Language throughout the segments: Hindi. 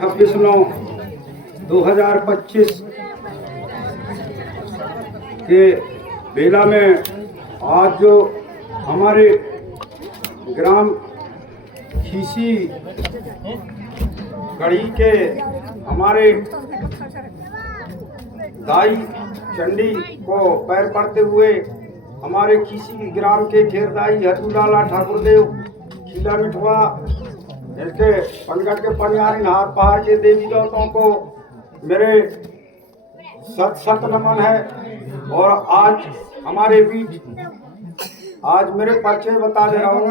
26/9/2025 के बेला में आज जो हमारे ग्राम खीसी गढ़ी के हमारे दाई चंडी को पैर पड़ते हुए हमारे खीसी ग्राम के खेरदाई हतुलाला ठाकुर देव खीला मिठवा इनके पंगत के पनियारी हाथ पहाड़ के देवी देवताओं को मेरे सत सत नमन है। और आज हमारे बीच आज मेरे परिचय बता दे रहा हूँ।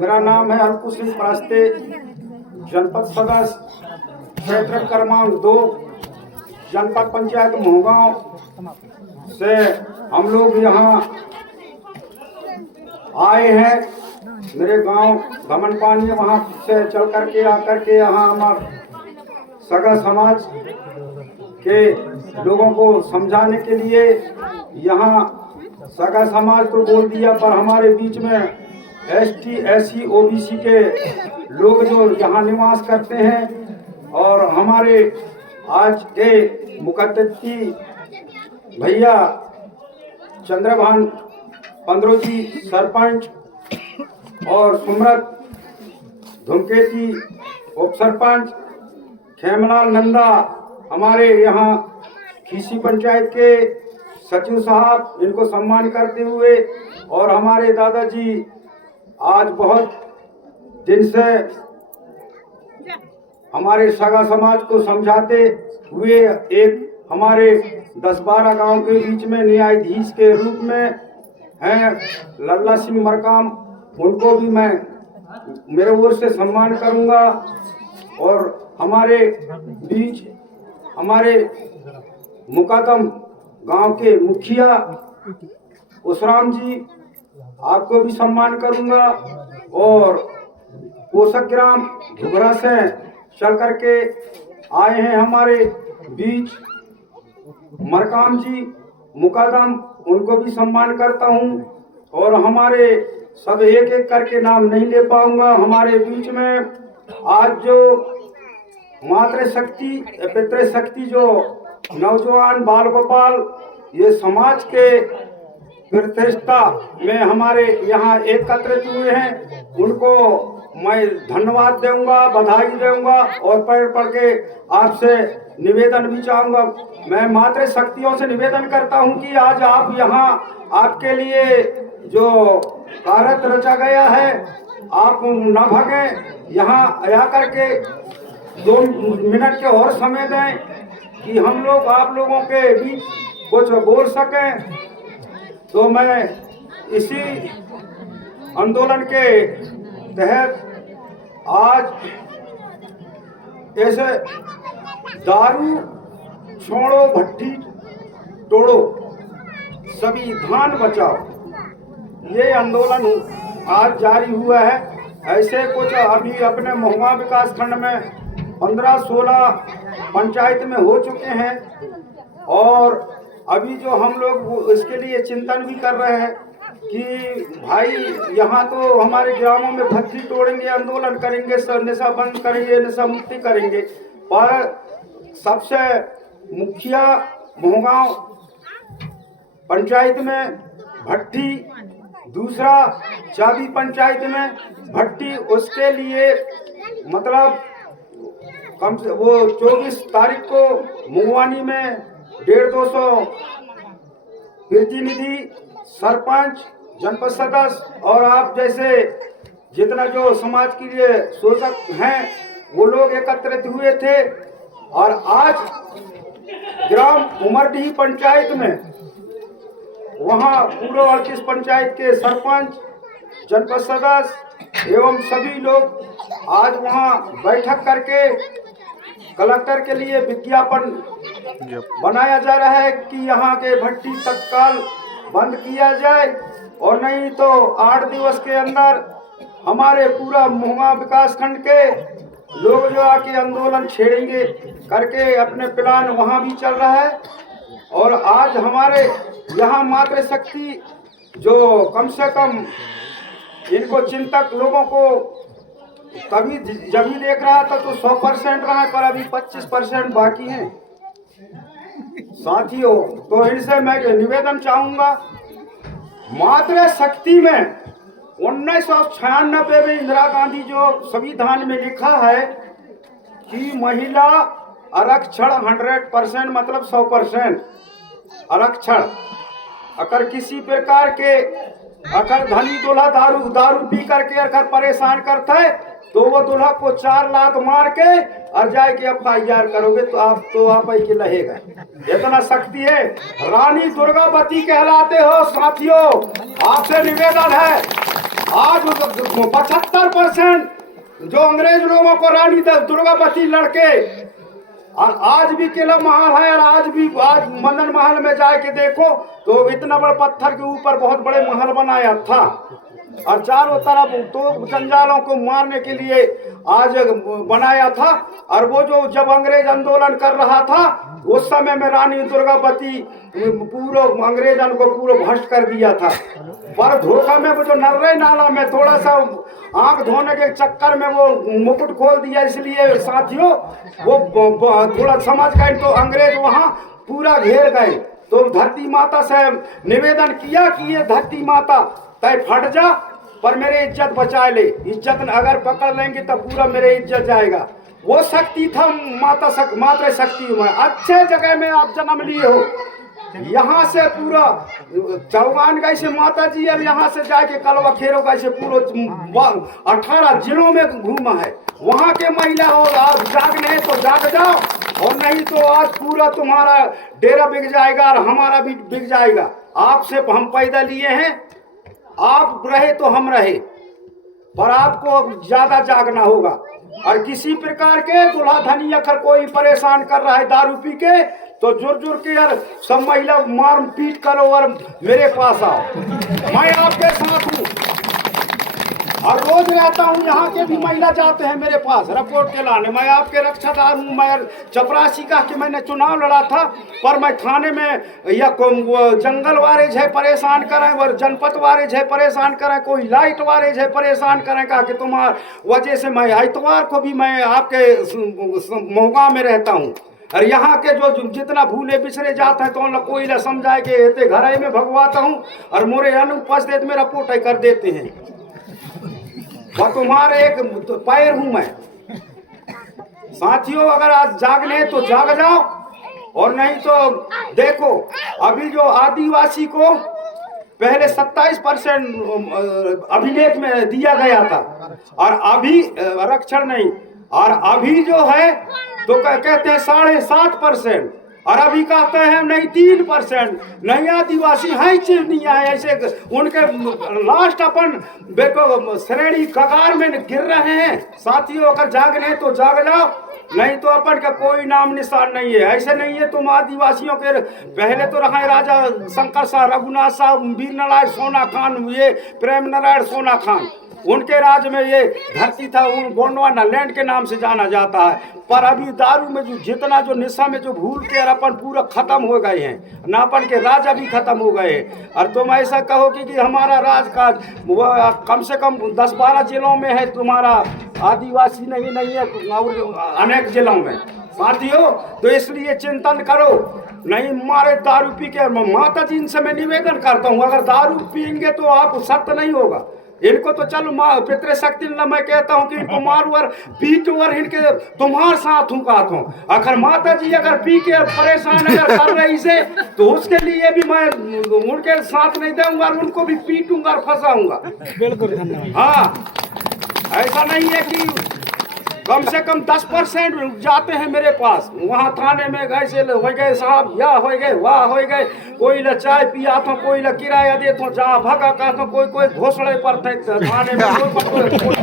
मेरा नाम है अंकुश सिंह प्रास्ते, जनपद सदस्य क्षेत्र क्रमांक 2, जनपद पंचायत मोहगांव से हम लोग यहाँ आए हैं। मेरे गांव धमन पानी वहाँ से चल करके आकर के यहाँ हमारे सगा समाज के लोगों को समझाने के लिए यहाँ सगा समाज तो बोल दिया, पर हमारे बीच में ST SC OBC के लोग जो यहाँ निवास करते हैं और हमारे आज के मुकद्दसी भैया चंद्रभान पंद्रोजी सरपंच और सुमरत धुमकेती उप सरपंच, खेमलाल नंदा हमारे यहाँ खीसी पंचायत के सचिव साहब, इनको सम्मान करते हुए, और हमारे दादाजी आज बहुत दिन से हमारे सगा समाज को समझाते हुए एक हमारे 10-12 गांव के बीच में न्यायाधीश के रूप में हैं लल्ला सिंह मरकाम, उनको भी मैं मेरे ओर से सम्मान करूंगा। और हमारे बीच हमारे मुकादम गांव के मुखिया उसराम जी, आपको भी सम्मान करूंगा। और पोषक ग्राम घुघरा से चल करके आए हैं हमारे बीच मरकाम जी मुकादम, उनको भी सम्मान करता हूं। और हमारे सब एक एक करके नाम नहीं ले पाऊंगा। हमारे बीच में आज जो मातृशक्ति पितृशक्ति जो नौजवान बाल गोपाल ये समाज के प्रतिष्ठा में हमारे यहाँ एकत्रित हुए हैं, उनको मैं धन्यवाद दूंगा, बधाई दूंगा और पैर पड़ के आपसे निवेदन भी चाहूंगा। मैं मातृशक्तियों से निवेदन करता हूं कि आज आप यहाँ आपके लिए जो कार्य रचा गया है, आप न भगे, यहाँ आ करके 2 मिनट के और समय दें कि हम लोग आप लोगों के बीच कुछ बोल सकें। तो मैं इसी आंदोलन के तहत आज ऐसे दारू छोड़ो भट्टी तोड़ो सभी धान बचाओ, ये आंदोलन आज जारी हुआ है। ऐसे कुछ अभी अपने महुआ विकास खंड में 15-16 पंचायत में हो चुके हैं, और अभी जो हम लोग इसके लिए चिंतन भी कर रहे हैं कि भाई यहाँ तो हमारे ग्रामों में भट्टी तोड़ेंगे, आंदोलन करेंगे, नशा बंद करेंगे, नशा मुक्ति करेंगे, पर सबसे मुखिया मोहगांव पंचायत में भट्टी, दूसरा चाबी पंचायत में भट्टी, उसके लिए मतलब कम से वो 24 तारीख को मुंगवानी में 150-200 प्रतिनिधि, सरपंच, जनपद सदस्य और आप जैसे जितना जो समाज के लिए शोषक हैं वो लोग एकत्रित हुए थे। और आज ग्राम उमरडीह पंचायत में वहाँ पूर्व 38 पंचायत के सरपंच, जनपद सदस्य एवं सभी लोग आज वहाँ बैठक करके कलेक्टर के लिए विज्ञापन बनाया जा रहा है कि यहाँ के भट्टी तत्काल बंद किया जाए, और नहीं तो 8 दिवस के अंदर हमारे पूरा महुआ विकास खंड के लोग जो आके आंदोलन छेड़ेंगे करके अपने प्लान वहाँ भी चल रहा है। और आज हमारे यहाँ मातृशक्ति जो कम से कम इनको चिंतक लोगों को तभी जब ही देख रहा था तो 100% रहा है, पर अभी 25% बाकी है साथियों। तो इनसे मैं निवेदन चाहूंगा, मातृ शक्ति में 1996 में इंदिरा गांधी जो संविधान में लिखा है कि महिला आरक्षण 100% मतलब 100% आरक्षण। अगर किसी प्रकार के अगर धनी दूल्हा दारू पी करके अगर परेशान करता है तो वो दूल्हा को 4 लात मार के और जाए के FIR करोगे तो आप ही के रहेगा। इतना शक्ति है। रानी दुर्गावती कहलाते हो साथियों। आपसे निवेदन है, आज 75% जो अंग्रेज लोगों को रानी दुर्गावती लड़के और आज भी किला महल है, और आज मदन महल में जाके देखो तो इतना बड़ा पत्थर के ऊपर बहुत बड़े महल बनाया था और चारों तरफ तो जंजालों को मारने के लिए आज बनाया था। और वो जो जब अंग्रेज आंदोलन कर रहा था उस समय में रानी दुर्गावती पूरा अंग्रेजों को पूरा भ्रष्ट कर दिया था। पर धोखा में वो जो नर्रे नाला में थोड़ा सा आंख धोने के चक्कर में वो मुकुट खोल दिया, इसलिए साथियों वो थोड़ा समझ गए तो अंग्रेज वहां पूरा घेर गए। तो धरती माता से निवेदन किया कि ये धरती माता तय फट जा पर मेरे इज्जत बचा ले, इज्जत अगर पकड़ लेंगे तो पूरा मेरे इज्जत जाएगा। वो शक्ति था मातृ शक्ति में। अच्छे जगह में आप जन्म लिए हो, यहाँ से पूरा चौगान गए से माता जी, और यहाँ से जाके कलवा खेरो गए से पूरा 18 जिलों में घूमा है। वहाँ के महिला हो, आप जागने तो जाग जाओ और नहीं तो आज पूरा तुम्हारा डेरा बिक जाएगा और हमारा भी बिक जाएगा। आपसे हम पैदा लिए हैं, आप रहे तो हम रहे, पर आपको ज्यादा जागना होगा। और किसी प्रकार के दूल्हा धनी अगर कोई परेशान कर रहा है दारू पी के तो जुर के यार सब महिला मार पीट करो और मेरे पास आओ, मैं आपके साथ हूँ। और रोज रहता हूँ, यहाँ के भी महिला जाते हैं मेरे पास रिपोर्ट के लाने। मैं आपके रक्षादार हूँ। मैं चपरासी का कि मैंने चुनाव लड़ा था, पर मैं थाने में या जंगल वाले है परेशान करें, और जनपद वाले है परेशान करें, कोई लाइट वाले है परेशान करें, कहा कि तुम्हार वजह से मैं इतवार को भी मैं आपके मोहगा में रहता हूँ। और यहाँ के जो जितना भूले बिछड़े जाते हैं तो कोई न समझाए कि घर में भगवाता हूँ और मोरे अनुपस्थित में रिपोर्ट कर देते हैं। और तुम्हारे एक पैर हूं मैं। साथियों अगर आज जागने तो जाग जाओ और नहीं तो देखो, अभी जो आदिवासी को पहले 27% अभिलेख में दिया गया था और अभी आरक्षण नहीं, और अभी जो है तो कहते हैं 7.5% और अभी कहते हैं नहीं 3%। नहीं आदिवासी है नहीं है, ऐसे उनके लास्ट अपन देखो श्रेणी कगार में गिर रहे हैं। साथियों अगर जागने तो जाग जाओ, नहीं तो अपन का कोई नाम निशान नहीं है। ऐसे नहीं है तुम आदिवासियों के पहले तो रहा राजा शंकर शाह, रघुनाथ शाह, वीर नारायण सोना खान, ये प्रेम नारायण सोना खान, उनके राज में ये धरती था गोंडवाना लैंड के नाम से जाना जाता है। पर अभी दारू में जो जितना जो निशा में जो भूल के अपन पूरा खत्म हो गए हैं, ना अपन के राजा भी खत्म हो गए हैं। और तुम ऐसा कहो कि हमारा राज का कम से कम 10-12 जिलों में है, तुम्हारा आदिवासी नहीं है और अनेक जिलों में। साथियों तो इसलिए चिंतन करो, नहीं मारे दारू पी के। माता जी से मैं निवेदन करता हूँ, अगर दारू पियेंगे तो आप सत्य नहीं होगा। इनको तो चलो पितृशक्ति मैं कहता हूँ कि इनको मारू और पीटू और इनके तुम्हारे साथ हूँ कहता हूँ। अगर माता जी अगर पी के परेशान अगर कर रही से तो उसके लिए भी मैं उनके साथ नहीं दूंगा और उनको भी पीटूंगा और फंसाऊंगा। बिल्कुल धन्यवाद। हाँ, ऐसा नहीं है कि कम से कम 10% जाते हैं मेरे पास। वहाँ थाने में गए से हो गए साहब, या हो गए वाह हो गए, कोई ल चाय पिया था, कोई ल किराया दे तो जहाँ भगा का तो कोई घोसड़े पर थे थाने में कोई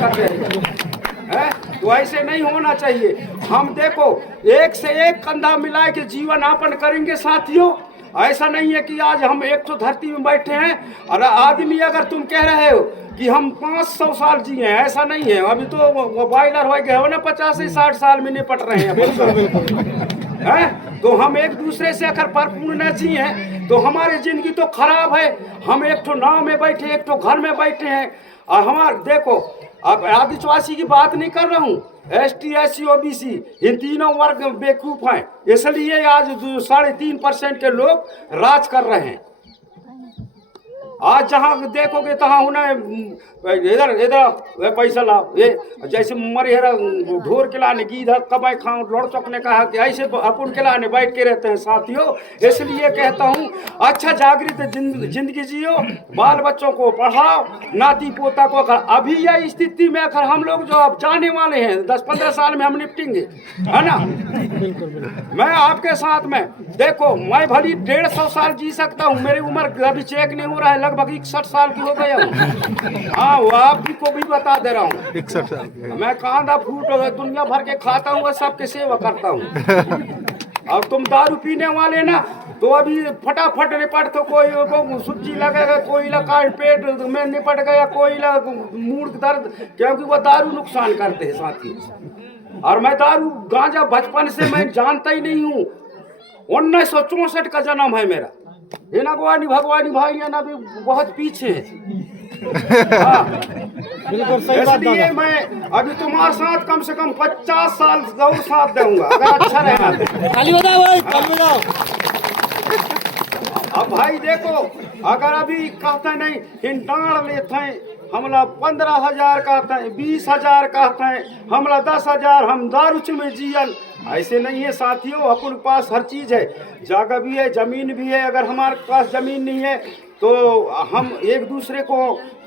है। तो ऐसे नहीं होना चाहिए। हम देखो एक से एक कंधा मिला के जीवन यापन करेंगे साथियों। ऐसा नहीं है कि आज हम एक तो धरती में बैठे हैं और आदमी अगर तुम कह रहे हो कि हम 500 साल जिए हैं, ऐसा नहीं है। अभी तो बॉयलर हो गए हो ना, 50-60 साल में निपट रहे हैं। तो हम एक दूसरे से अगर परिपूर्ण न जिए तो हमारी जिंदगी तो खराब है। हम एक तो नाव में बैठे, एक तो घर में बैठे हैं। और हमारे देखो अब आदिवासी की बात नहीं कर रहा हूँ, ST SC OBC इन तीनों वर्ग बेवकूफ हैं, इसलिए आज 3.5% के लोग राज कर रहे हैं। आज जहाँ देखोगे तहाँ उन्हें इधर इधर पैसा लाओ, ये जैसे मरे हेरा ढोर के लाने की इधर कमाई खाओ, लड़चक ने कहा कि ऐसे अपन के लाने बैठ के रहते हैं साथियों। इसलिए कहता हूँ अच्छा जागृत जिंदगी जियो, बाल बच्चों को पढ़ाओ, नाती पोता को कर। अभी यह स्थिति में अगर हम लोग जो अब जाने वाले हैं 10-15 साल में हम निपटेंगे, है ना। मैं आपके साथ में देखो, मैं भली 150 साल जी सकता हूँ, मेरी उम्र अभी चेक नहीं हो रहा है, लगभग 61 साल की हो गया हूँ। हाँ, वो आप भी को भी बता दे रहा हूँ, 61 साल मैं कांदा फूट दुनिया भर के खाता हूँ, सबके सेवा करता हूँ। अब तुम दारू पीने वाले ना, तो अभी फटाफट निपट, तो कोई को सूजी लगेगा, कोई लगा पेट में निपट गया, कोई मूड दर्द, क्योंकि वो दारू नुकसान करते हैं साथी। और मैं दारू गांजा बचपन से मैं जानता ही नहीं हूँ। 1964 का जन्म है मेरा, ये ना भगवानी भाई है ना, भी बहुत पीछे है। हाँ, इसलिए मैं अभी तुम्हारे साथ कम से कम 50 साल और साथ दूंगा, अगर अच्छा रहेगा। ताली बजाओ भाई, ताली बजाओ। अब भाई देखो, अगर अभी कहते नहीं हिंडाण लेते हैं, हमला 15,000 कहते हैं, 20,000 कहते हैं, हमला 10,000, हम दारू में जियन, ऐसे नहीं है साथियों। अपन के पास हर चीज है, जगह भी है, जमीन भी है। अगर हमारे पास जमीन नहीं है तो हम एक दूसरे को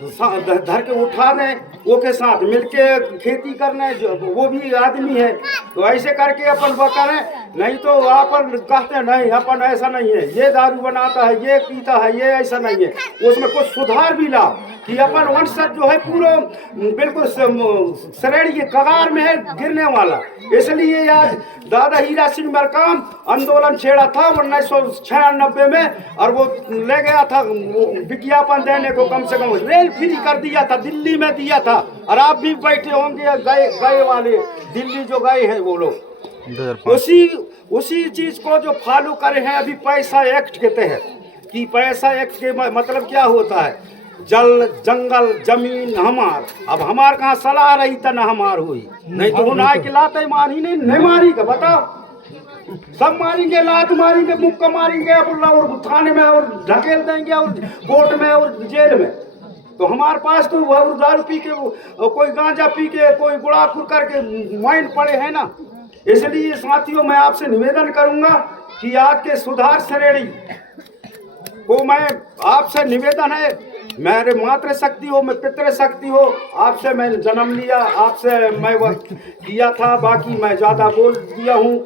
धर के उठा दें, वो के साथ मिलके खेती करना, वो भी आदमी है, तो ऐसे करके अपन वो करें। नहीं तो अपन कहते नहीं, अपन ऐसा नहीं है, ये दारू बनाता है, ये पीता है, ये ऐसा नहीं है। उसमें कुछ सुधार भी लाओ कि अपन वंशज जो है पूरा बिल्कुल श्रेणी के कगार में है गिरने वाला। इसलिए आज दादा हीरा सिंह मरकाम आंदोलन छेड़ा था 1996 में, और वो ले गया था विज्ञापन देने को, कम से कम रेल फ्री कर दिया था, दिल्ली में दिया था। और आप भी बैठे होंगे गए वाले, दिल्ली जो गए हैं वो लोग, उसी चीज को जो फॉलो करे हैं अभी पैसा एक्ट के तहत। कि पैसा एक्ट के मतलब क्या होता है, जल जंगल जमीन हमार। अब हमार कहाँ सलाह रही त न हमार हुई, नहीं तो उन्हें के लाते मारी नहीं मारी का बताओ, सब मारेंगे, लात मारेंगे, मुक्का मारेंगे और थाने में और ढकेल देंगे और कोर्ट में और जेल में। तो हमारे पास तो दारू पी के, कोई गांजा पी के, कोई गुड़ाखुर करके माइंड पड़े हैं ना। इसलिए साथियों मैं आपसे निवेदन करूंगा कि आज के सुधार श्रेणी को मैं आपसे निवेदन है, मेरे मातृ शक्ति हो, मैं पितृ शक्ति हो, आपसे मैंने जन्म लिया, आपसे मैं वह किया था, बाकी मैं ज़्यादा बोल दिया हूँ।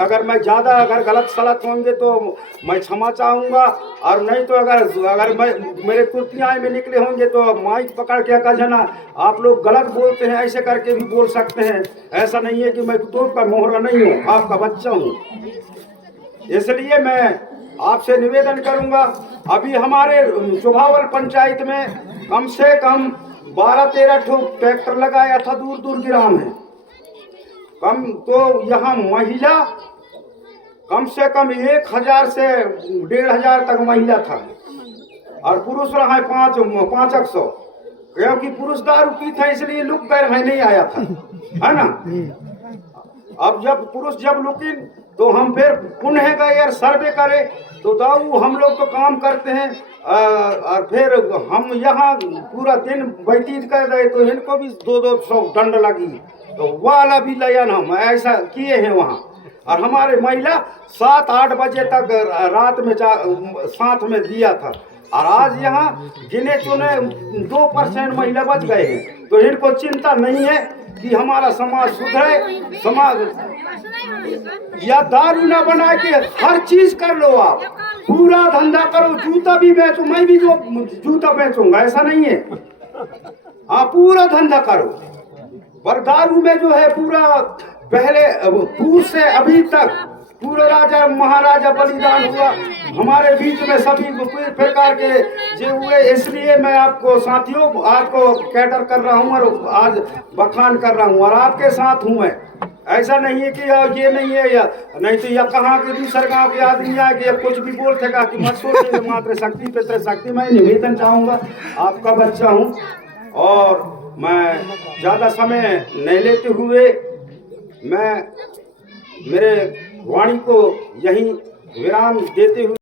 अगर मैं ज़्यादा अगर गलत सलत होंगे तो मैं क्षमा चाहूँगा, और नहीं तो अगर मैं मेरे त्रुटियाँ में निकले होंगे तो माइक पकड़ के कहना आप लोग गलत बोलते हैं, ऐसे करके भी बोल सकते हैं। ऐसा नहीं है कि मैं तो का मोहरा नहीं हूँ, आपका बच्चा हूँ। इसलिए मैं आपसे निवेदन करूंगा, अभी हमारे चुभावल पंचायत में कम से कम 12-13 ट्रैक्टर लगाया था, दूर दूर ग्राम है कम, तो यहाँ महिला कम से कम 1,000 से 1,500 तक महिला था, और पुरुष रहा है 500, क्योंकि पुरुष दारू पी था इसलिए लुक कर नहीं आया था, है ना। अब जब पुरुष जब लुकिन तो हम फिर पुनः गए और सर्वे करे, तो दाऊ हम लोग तो काम करते हैं, और फिर हम यहाँ पूरा दिन व्यतीत कर रहे, तो इनको भी 200 दंड लगी, तो वाला भी लयन हम ऐसा किए हैं वहाँ। और हमारे महिला 7-8 बजे तक रात में साथ में दिया था, और आज यहाँ गिने चुने 2% महिला बच गए हैं। तो इनको चिंता नहीं है कि हमारा समाज सुधरे, समाज या दारू ना बना के हर चीज कर लो, आप पूरा धंधा करो, जूता भी बेचो, मैं भी जो जूता बेचूंगा ऐसा नहीं है, हाँ पूरा धंधा करो। पर दारू में जो है पूरा पहले पूर्व से अभी तक पूरा राजा महाराजा बलिदान हुआ हमारे बीच में, सभी प्रकार के जो हुए। इसलिए मैं आपको साथियों आपको कैटर कर रहा हूँ और आज बखान कर रहा हूँ, और आपके साथ हूँ मैं। ऐसा नहीं है कि ये नहीं है, या नहीं तो या कहाँ के दूसरे गांव के आदमी आए कि कुछ भी बोल सका कि मत सोचिए, मात्र शक्ति पितृ शक्ति। मैं निवेदन चाहूँगा, आपका बच्चा हूँ और मैं ज़्यादा समय नहीं लेते हुए मैं मेरे वाणी को यहीं विराम देते हुए